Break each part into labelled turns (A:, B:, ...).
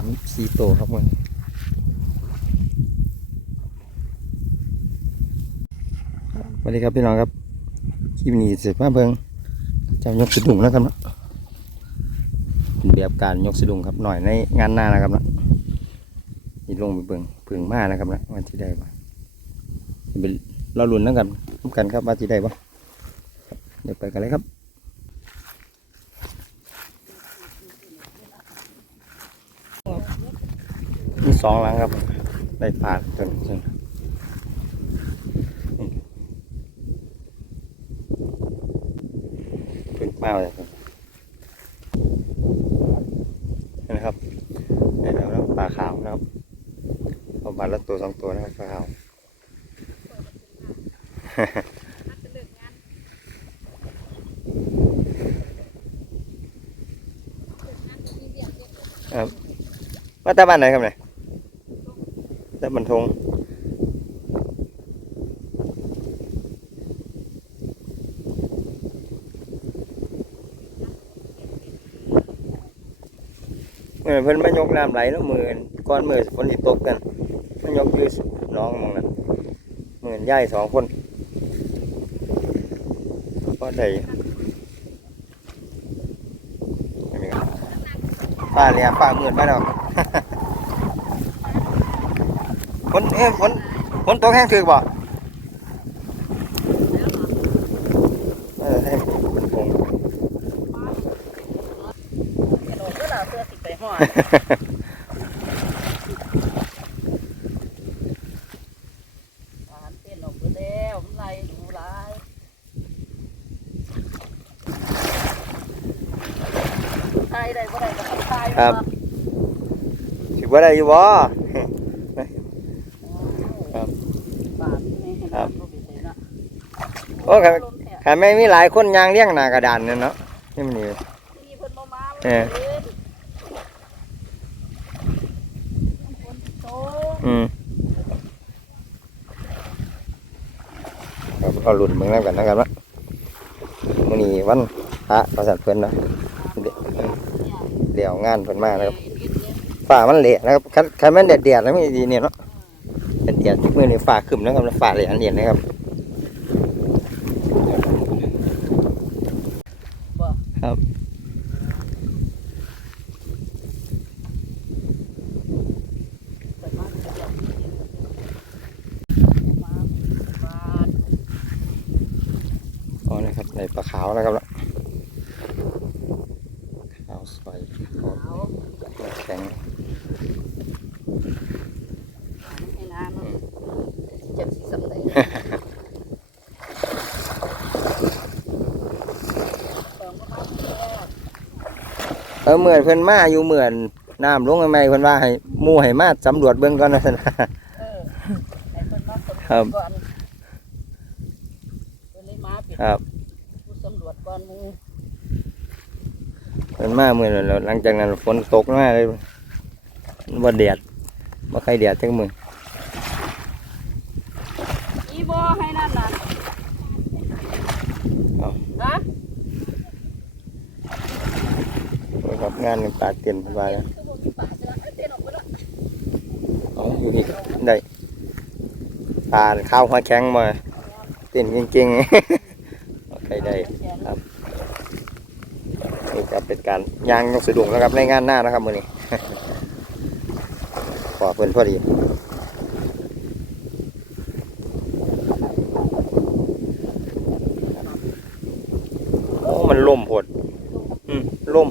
A: ามสี่ตัวครับมันสวัสดีครับพี่น้องครับคลิปนี้เสร็จมาเบิงจะยกสะดุ้งแล้วครับนะเป็นแบบการยกสะดุ้งครับหน่อยในงานหน้านะครับนะนี่ลงไปเบิ่งเพิงมานะครับนะวันที่ได้ปะเป็นเราลุ้นแล้วกันร่วมกันครับว่าที่ได้ปะเดี๋ยวไปกันเลยครับ สองหลังครับได้ปลาจนจนเป็นเป้าเลยครับนี่นะครับได้แล้วนะปลาขาวนะครับเอาปลาละตัวสองตัวนะครับปลาขาวครับมาแต่บ้านไหนครับเนี่ย ทงเมื่อเพิ่นมายกน้ำไหลแล้วมือก้อนมือฝนติตกกันมายกยืดน้องมองนั้นมือย่ายสองคนก็ได้ไม่มีครับป้าเลียป้าเมื่อนไปแล้ว ฝนเอ้ยฝนฝนตกแห้งถือบ่เออให้ฝนตก
B: กระโดดก็ลาเสื้อติดไปห่ออาหารเต้นออกไปแล้วมันไหลดูหลายทายได้บ่ได้ก็ต้องทาย
A: ครับถือว่าได้อยู่บ่ครับ
B: บาทนี่ให้
A: ครับ
B: น้ำลงไปใส่เนาะ
A: โอ้ครับ
B: ลมแท้
A: ใครไม่มีหลายคนยางเลี้ยงหน้ากระดานเนี่ยเนาะนี่มันนี่
B: ที่นี่เพิ่นบ่มา
A: เออ
B: เพิ่นฝนตก
A: อืมครับเอาหลุนมึงแล้วกันนะครับว่ามื้อนี้วันพระประสันเพิ่นเนาะเดี๋ยวเดี๋ยวงานเพิ่นมานะครับฝ่ามันเละนะครับคันคันแม่นแดดๆแล้วไม่ดีเนี่ยเนาะแดดๆทุกมื้อนี่ฝ่าขึ้นนะครับฝ่าเละอันเดียนนะครับ
B: บ่
A: ครับ
B: ไปมาเดี๋ยวมาบาท
A: อ๋อนะ ครับในปลาขาวนะครับละขาวสวยขาว
B: เอา
A: แข็ง
B: ให้น้ำมันจะสิสำเร็จเติมเข้าไปแล้ว
A: เออเหมือนเพิ่นมาอยู่เหมือนน้ำลงใหม่ๆเพิ่นว่าให้หมู่ให้มาสำรวจเบื้องก่อนนะซั่นนะ
B: เออให้เพิ่นมาสำรวจ
A: ครับ
B: ก่อนเพิ่นเลยมาเป็น
A: ครับ
B: ผู้สำรวจ ก่อนหมู่
A: เพิ่นมาเหมือนแล้วหลังจากนั้นฝนตกมาเลยบ่แดดบ่ใครแดดจังมือ
B: อีบ่ให้นั่นน่ะ
A: เอา
B: ฮะ
A: ครับงานนี่ปากเต็มสบายแล้ว
B: คือบ่มีป่าจะให้เต้นออกไปแล้ว
A: เอาอยู่นี่ได้ปลาข้าวหัวแข็งมาเต้นเก่งๆบ่ใครได้ครับนี่จะ เป็นการยางนกสะดุ้งนะครับในงานหน้านะครับมือนี้ขอเพิ่นพอดีโอ้มันล่มพดอืมล่ม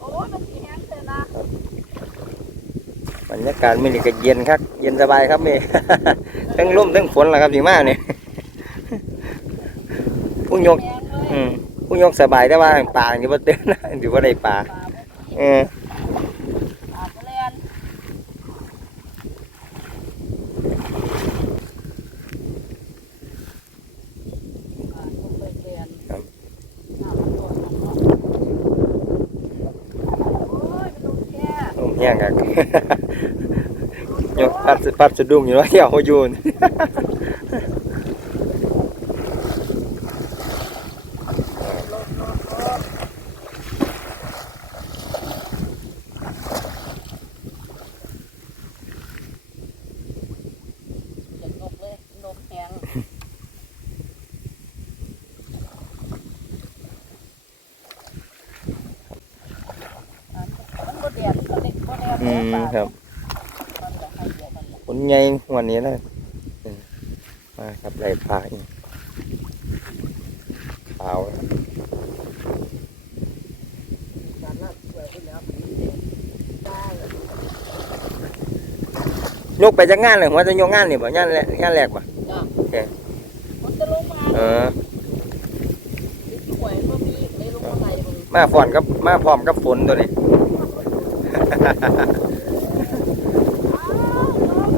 B: โอ้ยมันสิแห้งเถอะนะ
A: บรรยากาศมือนี้ก็เย็นครับ เย็นสบายครับเม ทั้งล่มทั้งฝนแหละครับดีมากเนี่ยผู้ยก
B: แห้งเลย
A: อืมผู้ยกสบายแต่ว่าปลาอยู่บ่เต้นนะอยู่บ่ได้ปลา
B: ป่า
A: เออ
B: แล่นป่ยแล่นน้ำมันโดดน้ำเนาะโอ้ยมันลงแค่
A: ลมแห้งครับยก พัดสะดุ้งอยู่แล้วเดี๋ยวมายูนอืมครับ
B: ให
A: ญ่วันนี้นะอืมมาครับไรปลาอีกขาว
B: การลาดเกลือขึ้นแล้วได้
A: ยกไปจากงานเลยหัวจะยกงานนี่บ่งานแรกงานแรกบ่
B: จ้ะ
A: โอเค
B: มันจะลงมา
A: เออ
B: ป่วยก็มีไม่ลงมาไหนมัน
A: มาฝอนกับมาพร้อมกับฝนตัวนี้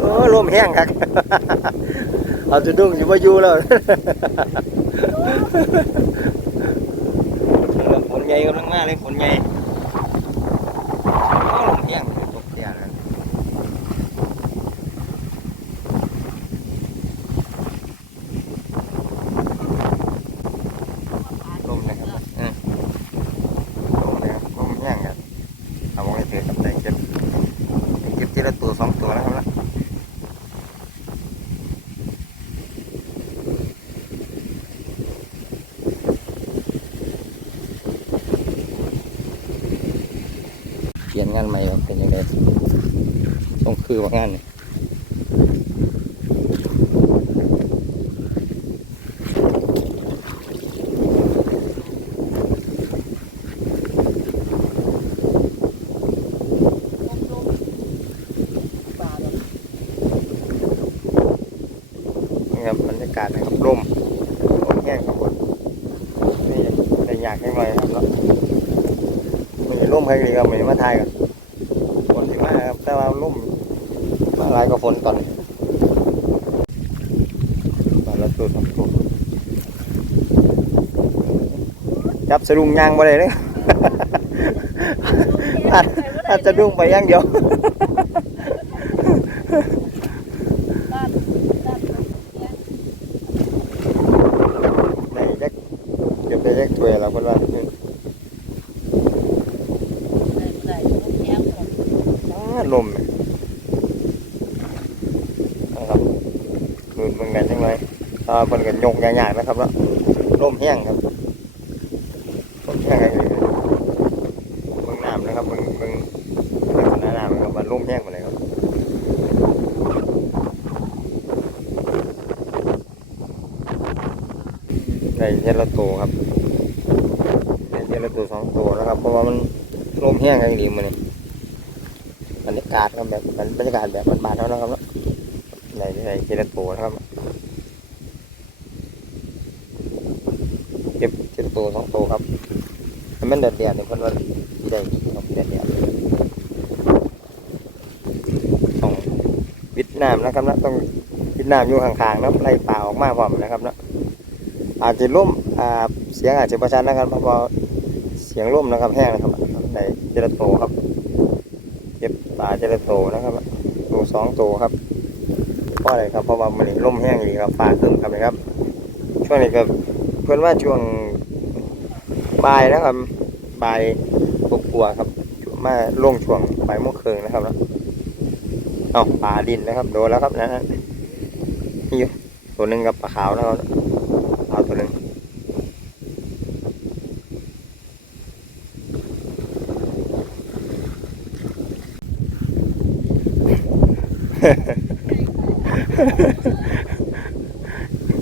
A: โอ้ลม แห้งครับเอาจะดุ้งอยู่ว่าอยู่แล้วฝนใหญ่กำลังมาเลยฝนใหญ่โอ้ลมแห้งตกเตียงนั่นลมนะครับเออลมนะครับลมแห้งครับเอาไว้เถอะครับได้เก็บเก็บทีละตัวสองตัวแล้วครับนะ เป ลี่ยนงานใหม่ครับเป็นยังไงต้องคือว่างานนี่
B: ลงลงป่าแบบ
A: นี่ครับบรรยากาศนะครับร่มลมแห้งครับผมนี่แต่อยากให้ไหน่อยครับเนาะ ครดีครับมีมาทายกันฝนที่มาครับแต่ว่าร่มมาหลายกว่าฝนตอนนี้ตอนละตัวสองตัวจับสะดุ้งยางบ่ได้เลยอาจอาจจะดุ้งไปอย่างเดียว
B: ด้านด้านเนี่ย
A: ได้แจ็คเก็บได้แจ็คถ้วยแล้วเพิ่นว่า
B: ได้ได้ลงแย้มก่อน
A: อ้าลมเนี่ยนะครับคืนเบิ่งกันจังเลย อ่าเพิ่นก็ยกใหญ่ๆนะครับเนาะลมแห้งครับลมแห้งอะไรเลยเบิ่งน้ำนะครับเบิ่งเบิ่งลักษณะน้ำนะครับว่าลมแห้งมาเลยครับได้เทละตัวครับได้เทละตัวสองตัวนะครับ เพราะว่ามันลมแห้งอะไรดีมันนี่บรรยากาศครับแบบบรรยากาศแบบบ้านๆเท่านั้นครับในในเจริญโตนะครับ สองโตครับให้มันเดือดเดือดเนี่ยเพิ่นว่าสิได้ดีครับเดือดเดือดต้องวิดน้ำนะครับนะต้องวิดน้ำอยู่ห่างๆนะไล่ป่าออกมาพร้อมนะครับนะอาจจะล่มอ่าเสียงอาจจะประชันนะครับเพราะว่าเสียงล่มนะครับแห้งนะครับในเจริญโตครับเก็บปลาเจระโตนะครับตัวสองตัวครับเพราะอะไรครับเพราะว่ามันนี่ล่มแห้งดีครับปลาขึ้นครับนะครับช่วงนี้ก็เพื่อนว่าช่วง บ่ายนะครับบ่ายกลัวครับมาลงช่วงบ่ายโมงครึ่งนะครับนะเอาปลาดินนะครับ โดนแล้วครับนะฮะนี่ตัวหนึ่งกับปลาขาวนะครับขาตัวหนึ่ง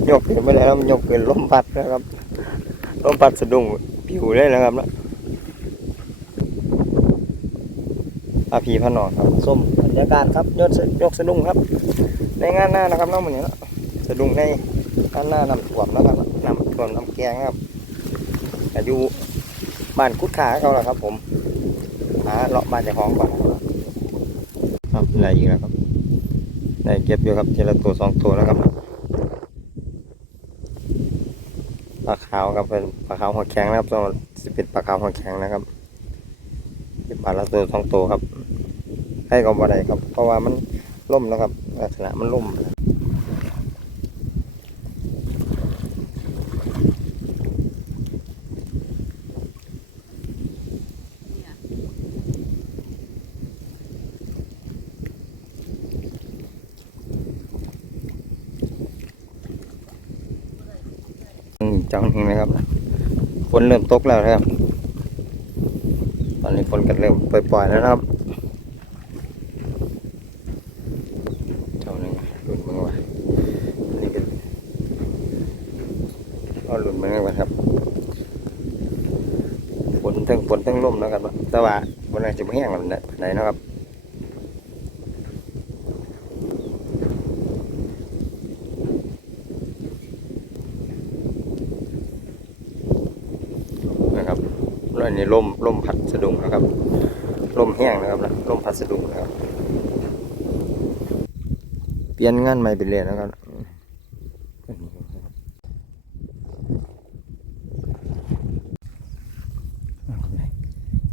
A: ยกขึ้นไม่ได้แล้วมันยกขึ้นล้มพัดนะครับล้มพัดสะดุ้ง ปิวเลยนะครับนะอาพีพนองครับส้มบรรยากาศครับยกสะยกสะดุ้งครับ ในงานหน้านะครับน้องมันนี้เนะสะดุ้งในงานหน้านำถ่วมนะครับนำถ่วมน้ำแกงครับอายุบ้านคุดขาเขาแหละครับ ผมหาเลาะบ้านเจ้าของก่อนนะครับครับอะไรอีกแล้วครับได้เก็บอยู่ครับทีละตัวสองตัวแล้วครับ ปลาขาวครับเป็นปลาขาวหัวแข็งนะครับตับสิเป็ดปลาขาวหัวแข็งนะครับเป็นปลาละตัวสองตัวครับ ให้กับ่ได้ครับ เพราะว่ามันล่มแล้วครับลักษณะมันล่ม จังทิ้งนะครับฝนเริ่มตกแล้วครับ ตอนนี้ฝนกันเริ่มปล่อยๆแล้วครับเท่านึงหลุดมึงว่ะนี่ก็หลุดมึงว่ะครับฝนทั้งฝนทั้งลมนะครับแต่ว่าวันนี้จะไม่แห้งแล้วไหนนะครับ อันนี้ลมลมพัดสะดุ้งนะครับลมแห้งนะครับนะลมพัดสะดุ้งนะครับ เปลี่ยนงานใหม่ไปเลยนะครับ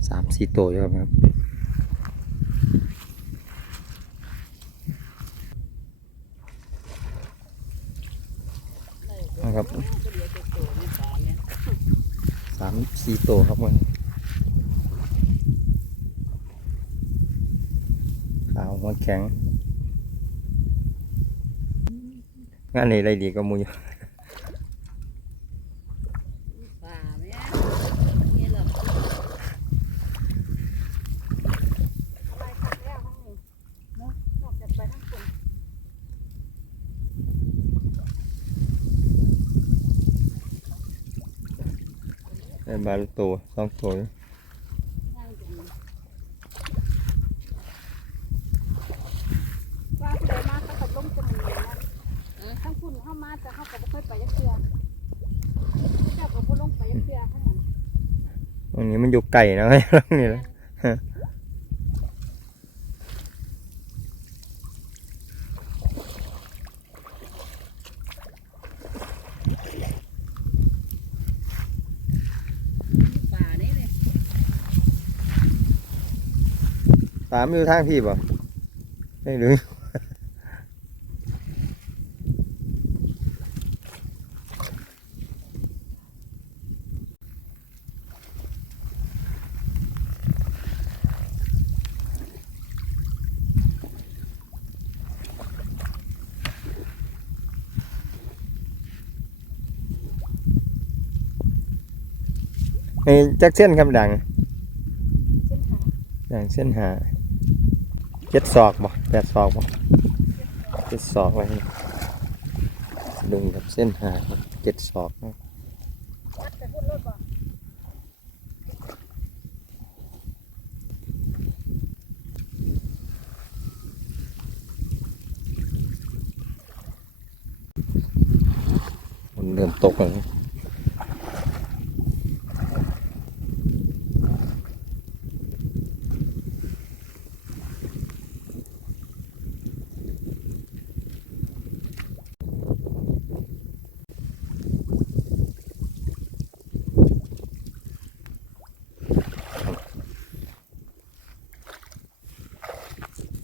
A: สามสี่ตัวอยู่ครับ
B: ก็เดี๋ยวจะโตในป่าเนี่ย
A: สีโตครับมันขาวหัวแข็งงานนี้อะไรดีก็มูอยู่
B: ป่าเนี่ยนี่แหละอะไรขัดแล้วห้องนี้เนาะนอกจากไปทั้งคน
A: ได้บาลตัวสองตัวอยู่
B: ย่างจังว่าผู้ใดมาเขากับลงจมูกนั่นทั้งคุณเข้ามาแต่เขาก็บ่ค่อยไปยักเทื่อเจ้าก็บ่ลงไปยักเทื่อข้างนั้น
A: ตรงนี้มันอยู่ไก่นะไอ้ตรงนี้นะ
B: ป่านี่เลย
A: ปลามันอยู่ทางพี่ป่ะไม่รู้ไอ้จักเส้นคำดัง
B: เส้นหา
A: อย่างเส้นหา เจ็ดศอกบ่แปดศอกบ่เจ็ดศอกเลยดึงกับเส้นหาเจ็ดศอกนะ
B: วัดแต่พูดรถบ่
A: มันเริ่มตกแล้วนะ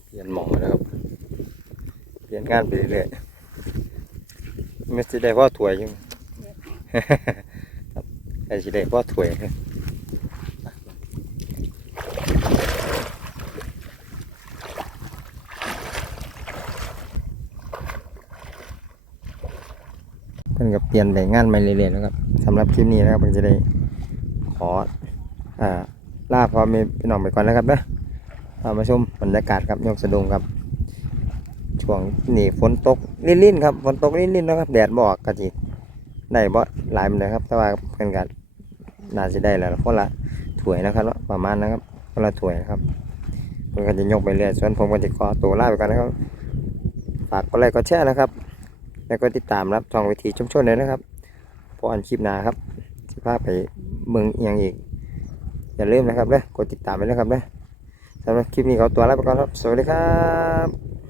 A: เปลี่ยนหมองแล้วนะครับียนงานไปเรื่อยๆไม่สิได้พ่อถวยยังไอ้สิได้พ่อถวยครับเพิ่นก็เปลี่ยนแต่งานใหม่เรื่อยๆนะครับสำหรับคลิปนี้นะครับเพิ่นจะได้ขออ่าลาพอม่พี่น้องไปก่อนนะครับนะมาชมบรรยากาศครับยกสะดุงครับ ช่วงนี้ฝนตกลิ่นๆครับฝนตกลิ่นๆนะครับแดดบอกกะจิได้บ่หลายมันเลยครับ แต่ว่าเพิ่นก็น่าจะได้แล้วคนละถ้วยนะครับประมาณนะครับคนละถ้วยนะครับเพิ่นก็จะยกไปเรื่อยส่วนผมก็จะขอตัวลาไปก่อนนะครับฝากกดไลค์กดแชร์นะครับ แล้วก็ติดตามรับช่องวิถีชุมชนเลยนะครับพออันคลิปหน้าครับสิพาไปเมืองเอียงอีก อย่าลืมนะครับเด้อกดติดตามไปนะครับเด้อสำหรับคลิปนี้ขอตัวลาไปก่อนครับ สวัสดีครับ